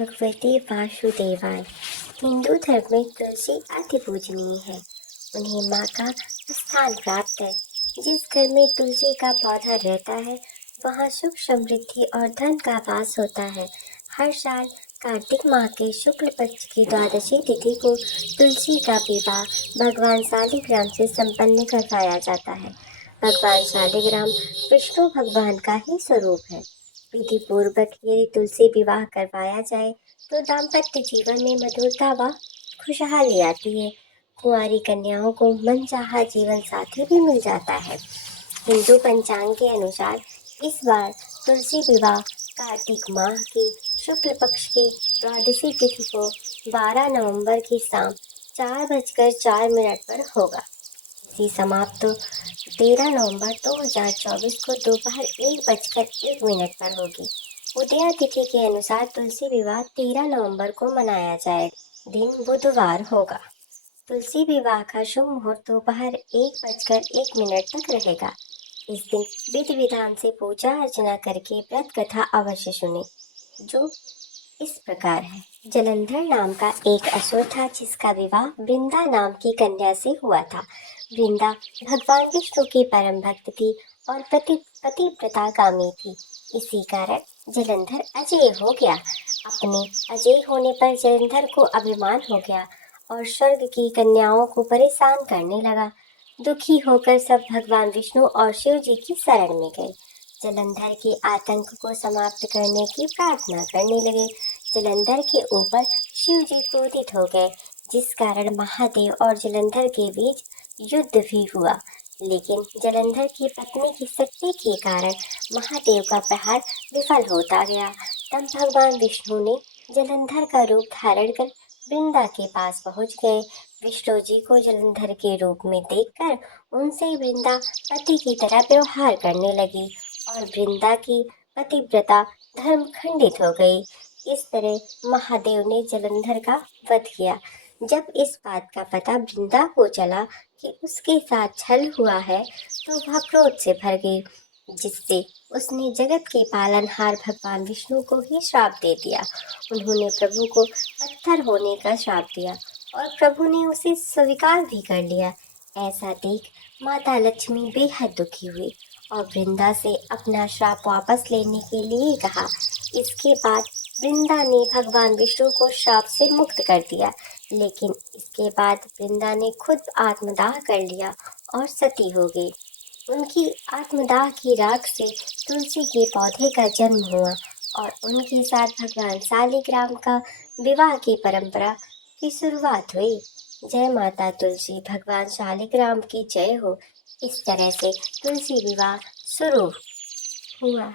भगवते वासुदेवाय। हिंदू धर्म में तुलसी अति पूजनीय है। उन्हें माँ का स्थान प्राप्त है। जिस घर में तुलसी का पौधा रहता है वहाँ सुख समृद्धि और धन का वास होता है। हर साल कार्तिक माह के शुक्ल पक्ष की द्वादशी तिथि को तुलसी का विवाह भगवान शालिग्राम से संपन्न करवाया जाता है। भगवान शालिग्राम विष्णु भगवान का ही स्वरूप है। विधि पूर्वक यदि तुलसी विवाह करवाया जाए तो दाम्पत्य जीवन में मधुरता व खुशहाली आती है। कुंवारी कन्याओं को मनचाहा जीवन साथी भी मिल जाता है। हिंदू पंचांग के अनुसार इस बार तुलसी विवाह कार्तिक माह की शुक्ल पक्ष की द्वादशी तिथि को 12 नवंबर की शाम 4:04 पर होगा। इसी समाप्त 13 नवंबर 2024 को दोपहर 1:01 पर होगी। उदया तिथि के अनुसार तुलसी विवाह 13 नवंबर को मनाया जाएगा। दिन बुधवार होगा। तुलसी विवाह का शुभ मुहूर्त दोपहर 1:01 तक रहेगा। इस दिन विधि विधान से पूजा अर्चना करके व्रत कथा अवश्य सुने, जो इस प्रकार है। जलंधर नाम का एक असुर था जिसका विवाह वृंदा नाम की कन्या से हुआ था। वृंदा भगवान विष्णु की परम भक्त थी और पतिव्रतागामी थी। इसी कारण जलंधर अजेय हो गया। अपने अजेय होने पर जलंधर को अभिमान हो गया और स्वर्ग की कन्याओं को परेशान करने लगा। दुखी होकर सब भगवान विष्णु और शिव जी की शरण में गए। जलंधर के आतंक को समाप्त करने की प्रार्थना करने लगे। जलंधर के ऊपर शिव जी क्रोधित हो गए, जिस कारण महादेव और जलंधर के बीच युद्ध भी हुआ। लेकिन जलंधर की पत्नी की शक्ति के कारण महादेव का प्रहार विफल होता गया। तब भगवान विष्णु ने जलंधर का रूप धारण कर वृंदा के पास पहुंच गए। विष्णु जी को जलंधर के रूप में देखकर उनसे वृंदा पति की तरह व्यवहार करने लगी और वृंदा की पतिव्रता धर्म खंडित हो गई। इस तरह महादेव ने जलंधर का वध किया। जब इस बात का पता वृंदा को चला कि उसके साथ छल हुआ है तो वह क्रोध से भर गई, जिससे उसने जगत के पालनहार भगवान विष्णु को ही श्राप दे दिया। उन्होंने प्रभु को पत्थर होने का श्राप दिया और प्रभु ने उसे स्वीकार भी कर लिया। ऐसा देख माता लक्ष्मी बेहद दुखी हुई और वृंदा से अपना श्राप वापस लेने के लिए कहा। इसके बाद वृंदा ने भगवान विष्णु को श्राप से मुक्त कर दिया, लेकिन इसके बाद वृंदा ने खुद आत्मदाह कर लिया और सती हो गई। उनकी आत्मदाह की राख से तुलसी के पौधे का जन्म हुआ और उनके साथ भगवान शालिग्राम का विवाह की परंपरा की शुरुआत हुई। जय माता तुलसी, भगवान शालिग्राम की जय हो। इस तरह से तुलसी विवाह शुरू हुआ।